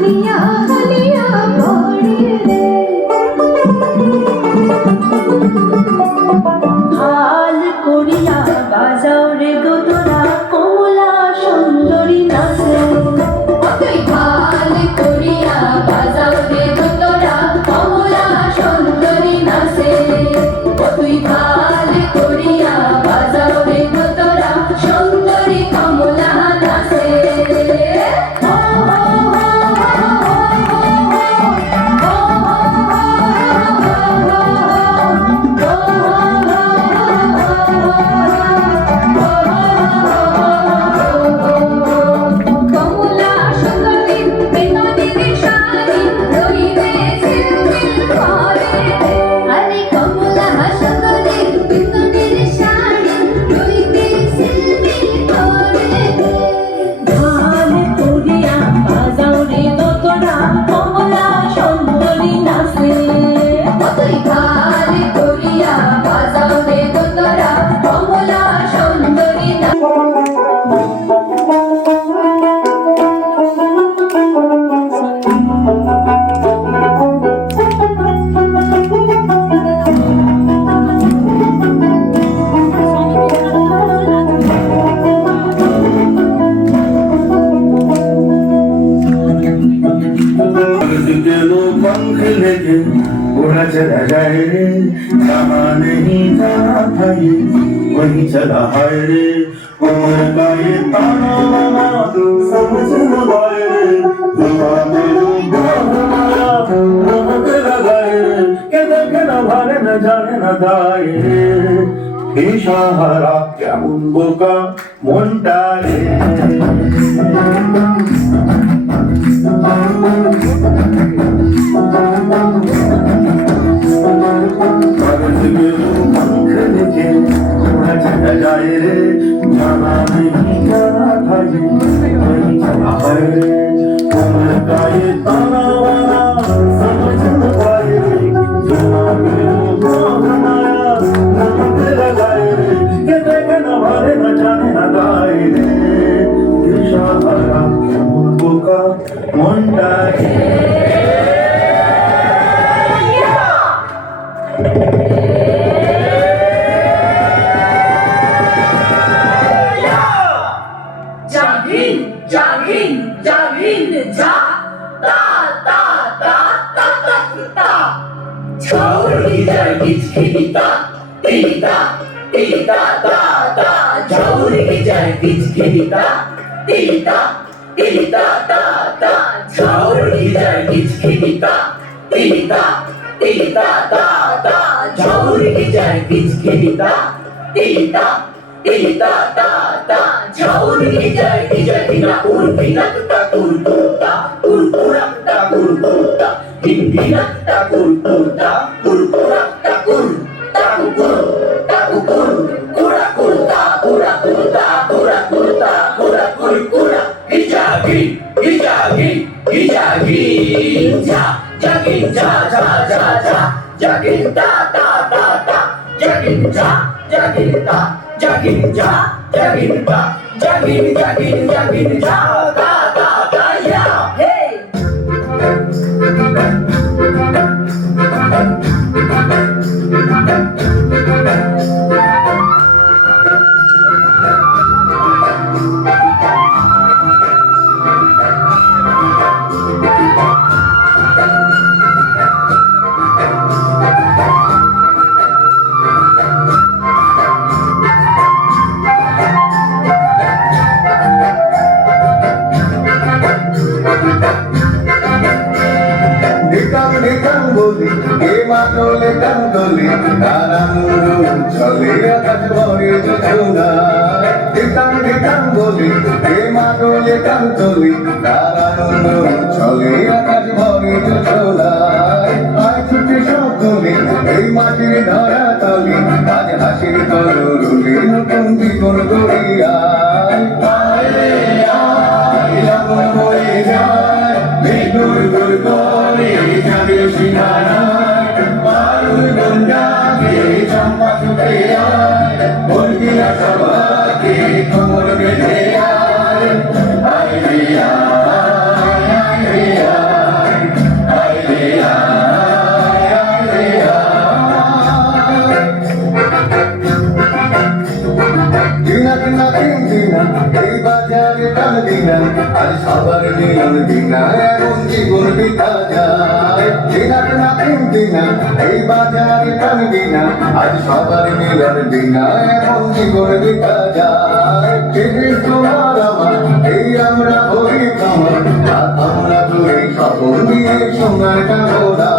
হালিয়া হালিয়া পড়ে রে হাল করিয়া বাজাও রে দোতরা কমলা সুন্দরী নাচে তুই হাল করিয়া বাজাও রে দোতরা কমলা সুন্দরী নাচে তুই হাল করিয়া বাজাও রে দোতরা সুন্দরী কমলা নাচে उड़ा चला जाए रे जहाँ नहीं जाना था ये वहीं चला है रे उम्र का ये ताना बाना समझ न पाए रे दुआ में डूबा रहते लगाए रे के देखे न भारे न जाने न दाए रे ইশারা কেমন বোকা মনটা রে जाए रे जाना नहीं जाना था ये वहीं चला है रे उम्र का ये ताना बाना समझ न पाए रे दुआ में डूबा बनाया रहते लगाए रे के देखे न भारे न जाने न गाए रे इशारा केमन বোকা মনটা রে Jagin, ja, ta, ta, ta, ta, ta, ta. Chori jagi chita, tita, tita, ta, ta. Chori jagi chita, tita, tita, ta, ta. Chori jagi chita, tita, tita, ta, ta. Chori jagi chita, tita. Tita ta ta, chori jai na urpina ta kurtuta, kurtura ta kurtuta, himpina ta kurtuta, kurtura ta kur, ta kukur, kura kurta, kura kurta, kura kurta, kura kur kura, hijagi, ja, jagin ja, jagin ta ta ta ta, jagin ja, jagin ta. Jagin ja, jagin ta, jagin ja, ta ta ta ya, hey. মাতলে কান্দলে তারামুরু চলে আকাশ ভরে যোজনা দিতাম দিতাম বলে এ মাতলে কান্দলে তারামুরু চলে আকাশ ভরে যোজনা আয় ছুটে শব্দলে এই মাটির ধরা তলে আজ হাসির তরুলে নতুন জীবন গড়িয়া আয় রে আয় লগন হয়ে যায় বেগুর গুর করে যাবে সিনারা খবর বেঁধে আজ সবার মিলন দিনা এমন জীবন বিতা যায় দিনার না দিনা এই বাজারে টানবি না আজ সবার মিলন দিনা এমন জীবন বিতা যায় তোমার আমার এই আমরা হই তোমার আমরা করি সকল নিয়ে সোনার কামনা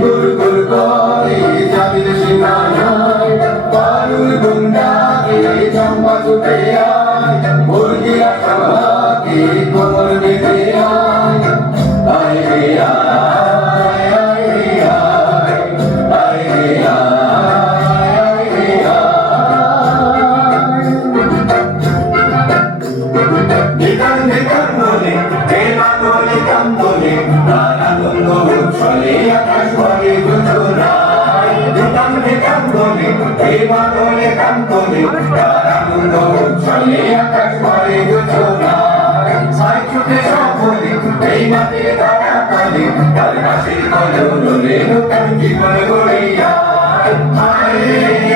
গুর গুর করে যাবির সীমানায় পারুল গুন্ডাকে চম্পা ছুটে আয় মুরগিরা সভাকে কোমর বেঁধে আয় আয় রে আয় আয় রে আয় আয় রে আয় রে আয় নিকান নিকান বলে প্রেমা বলে কাম বলে আনন্দ চলে আকাশ বলে গুজরায় নিকান নিকান বলে প্রেমা বলে কাম বলে আনন্দ চলে আকাশ বলে গুজরায় সাই ছুটে সব বলে এই মাঠে ধরা বলে তার কাছে কলরে নতুন জীবন গড়িয়া হায়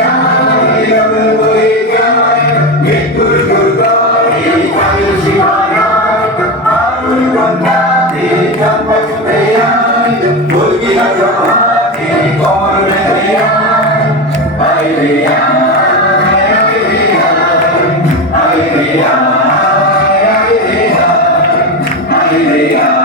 হায় রঙ বয়ে যায় মৃত্যুর দুর্গই কালের সীমানায় আগুন বন্ধাতে জন্ম ছুটে আয় মুরগিরা সভাকে কমর বেঁধে আয় আয় রে আয় আয় রে আয় আয় রে আয় আয় রে আয় আয় রে আয়